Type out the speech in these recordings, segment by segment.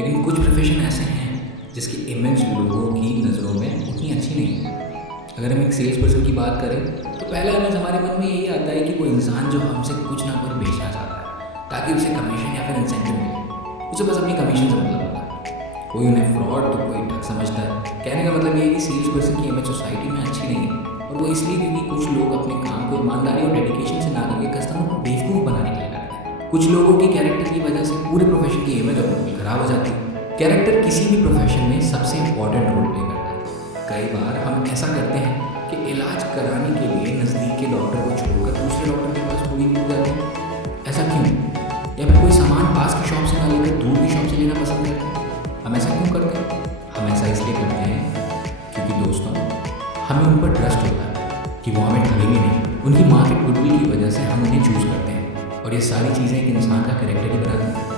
लेकिन कुछ प्रोफेशन ऐसे हैं जिसकी इमेज लोगों की नज़रों में उतनी अच्छी नहीं है। अगर हम एक सेल्स पर्सन की बात करें तो पहला इमेज हमारे मन में यही आता है कि कोई इंसान जो हमसे कुछ ना कुछ बेचना चाहता है ताकि उसे कमीशन या फिर इंसेंटिव मिले। उसे बस अपनी कमीशन से मतलब होता है। कोई उन्हें फ्रॉड तो कोई ठग समझता है। कहने का मतलब ये है कि सेल्स पर्सन की इमेज सोसाइटी में अच्छी नहीं है, और वो इसलिए क्योंकि कुछ लोग अपने काम को ईमानदारी और डेडिकेशन से ना करके कस्टमर को बेवकूफ़ बनाने के लिए करते हैं। कुछ लोगों की कैरेक्टर की वजह से पूरे प्रोफेशन की इमेज और बिल्कुल खराब हो जाती है। कैरेक्टर किसी भी प्रोफेशन में सबसे इंपॉर्टेंट रोल प्ले करता है। कई बार हम ऐसा करते हैं कि इलाज कराने के लिए नज़दीक के डॉक्टर को छोड़कर दूसरे डॉक्टर के पास पूरी हो जाते हैं। ऐसा क्यों? या फिर कोई सामान पास की शॉप से ना लेकर दूर की शॉप से लेना पसंद करते हैं। हम ऐसा क्यों करते हैं? हम ऐसा इसलिए करते हैं क्योंकि दोस्तों, हमें उन पर ट्रस्ट होता है कि वो हमें ठगेंगे नहीं। उनकी मार्केट गुडविल की वजह से हम उन्हें चूज़ करते हैं, और ये सारी चीज़ें एक इंसान का कैरेक्टर ही बनाती हैं।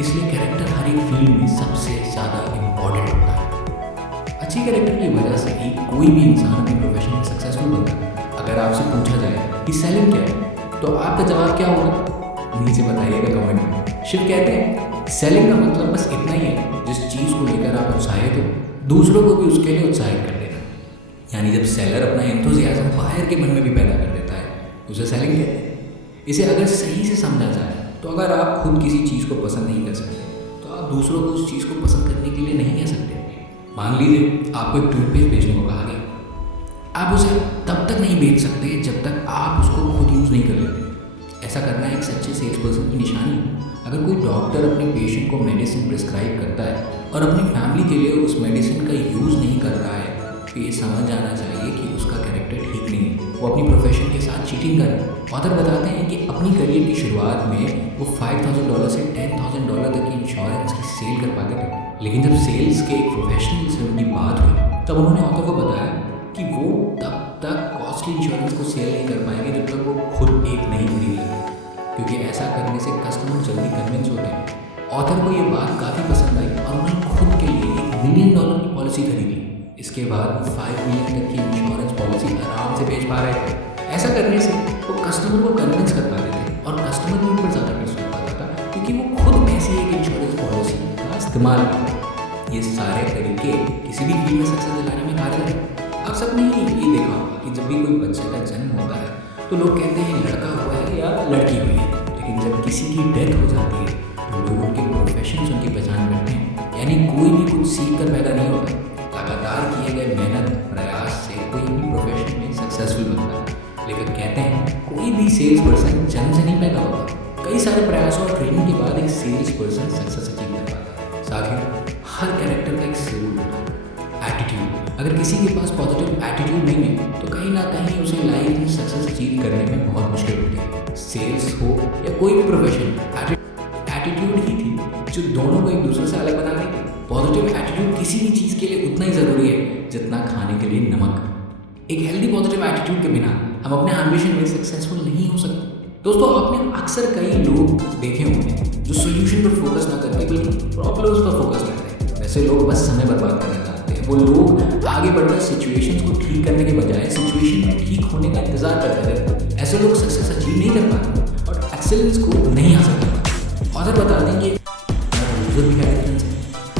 इसलिए कैरेक्टर हर एक फील्ड में सबसे ज़्यादा इम्पॉर्टेंट होता है। अच्छी कैरेक्टर की वजह से ही कोई भी इंसान अपने प्रोफेशन में सक्सेसफुल बनता है। अगर आपसे पूछा जाए कि सेलिंग क्या है, तो आपका जवाब क्या होगा? नीचे बताइएगा कमेंट में। शिव कहते हैं सेलिंग का मतलब बस इतना ही है, जिस चीज़ को लेकर आप उत्साहित हो दूसरों को भी उसके लिए उत्साहित कर देना। यानी जब सेलर अपना एंथुजियाज्म बाहर के मन में भी पैदा कर देता है, उसे सेलिंग कहते हैं। इसे अगर सही से समझा जाए तो अगर आप खुद किसी चीज़ को पसंद नहीं कर सकते तो आप दूसरों को उस चीज़ को पसंद करने के लिए नहीं कह सकते। मान लीजिए आपको एक टूथपेस्ट बेचने को कहा गया, आप उसे तब तक नहीं बेच सकते जब तक आप उसको खुद यूज़ नहीं कर लेते। ऐसा करना एक सच्चे सेल्स पर्सन की निशानी है। अगर कोई डॉक्टर अपने पेशेंट को मेडिसिन प्रिस्क्राइब करता है और अपनी फैमिली के लिए उस मेडिसिन का यूज़ नहीं कर रहा है, तो ये समझ जाना चाहिए कि उसका कैरेक्टर ठीक नहीं है। वो अपनी प्रोफेशन के साथ चीटिंग कर रहा है। ऑथर बताते हैं कि अपनी करियर की शुरुआत में वो $5,000 से $10,000 तक की इंश्योरेंस की सेल कर पाते थे, लेकिन जब सेल्स के एक प्रोफेशनल से उनकी बात हुई तब उन्होंने ऑथर को बताया कि वो तब तक कॉस्टली इंश्योरेंस को सेल नहीं कर पाएंगे जब तक वो खुद एक नहीं खरीद लेंगे, क्योंकि ऐसा करने से कस्टमर जल्दी कन्विंस होते हैं। ऑथर को ये बात काफ़ी पसंद आई और उन्होंने खुद के लिए $1 मिलियन की पॉलिसी खरीदी। इसके बाद 5 मिलियन तक की इंश्योरेंस पॉलिसी आराम से बेच पा रहे थे। ऐसा करने से वो कस्टमर को कन्विंस कर पाते थे और कस्टमर भी उन पर ज़्यादा ट्रस्ट कर पाता था, क्योंकि वो खुद ऐसी एक इंश्योरेंस पॉलिसी का इस्तेमाल करते। ये सारे तरीके किसी भी फील्ड में सक्सेस दिलाने में कारगर हैं। आप सबने ये देखा होगा कि जब भी कोई बच्चे का जन्म होता है तो लोग कहते हैं लड़का हुआ है या लड़की हुई है, लेकिन जब किसी की डेथ हो जाती है तो लोग उनके प्रोफेशन से उनकी पहचान करते हैं। यानी कोई भी कुछ सीख कर पैदा नहीं होता, लगातार किए गए मेहनत प्रयास से कोई भी प्रोफेशन में सक्सेसफुल बनता है। लेकिन कहते हैं कोई भी सेल्स पर्सन जन्म से नहीं पैदा होता, कई सारे प्रयासों और ट्रेनिंग के बाद एक सेल्स पर्सन सक्सेस अचीव कर पाता है। साथ ही हर कैरेक्टर का एक सोल होता है, एटीट्यूड। अगर किसी के पास पॉजिटिव एटीट्यूड नहीं है तो कहीं ना कहीं उसे लाइफ में सक्सेस अचीव करने में बहुत मुश्किल होती है। सेल्स हो या कोई भी प्रोफेशन, एटीट्यूड ही थी जो दोनों को एक दूसरे से अलग बना देती है। पॉजिटिव एटीट्यूड किसी भी चीज़ के लिए उतना ही ज़रूरी है जितना खाने के लिए नमक। एक हेल्दी पॉजिटिव एटीट्यूड के बिना हम अपने एम्बिशन में सक्सेसफुल नहीं हो सकते। दोस्तों, आपने अक्सर कई लोग देखे होंगे जो सोल्यूशन पर फोकस ना करके बल्कि प्रॉब्लम्स पर फोकस करते हैं। वैसे लोग बस समय बर्बाद करना चाहते हैं। वो लोग आगे बढ़कर सिचुएशंस को ठीक करने के बजाय सिचुएशन में ठीक होने का इंतजार करते रहते हैं। ऐसे लोग सक्सेस अचीव नहीं कर पाते और एक्सेलेंस को नहीं हासिल कर पाते। ऑथर बताते हैं कि लूजर भी क्या डिफरेंस है।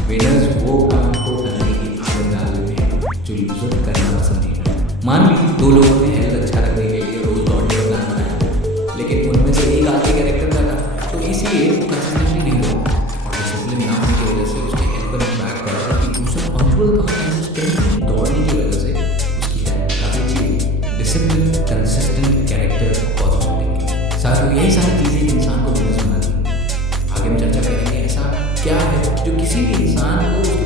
विनर्स वो काम को करने की आदत डाल लेते हैं जो लूजर करना पसंद नहीं करते। मान लीजिए 2 लोगों ने हेल्थ अच्छा रखने के लिए रोज दौड़ने का प्लान बनाया, लेकिन उनमें से एक आगे कैरेक्टर का था, तो इसीलिए वो कंसिस्टेंटली नहीं हुआ और डिसिप्लिन ना होने की वजह से उसके हेल्थ पर इम्पैक्ट पड़ा और कि दूसरा पंक्चुअल था, कंसिस्टेंटली दौड़ने की वजह से उसकी हेल्थ काफ़ी अच्छी हुई। Discipline, consistent character, positive. साथ ही यही सारी चीज़ें इंसान को बिजनेस बनाती हैं। आगे हम चर्चा करेंगे ऐसा क्या है जो किसी भी इंसान को उसकी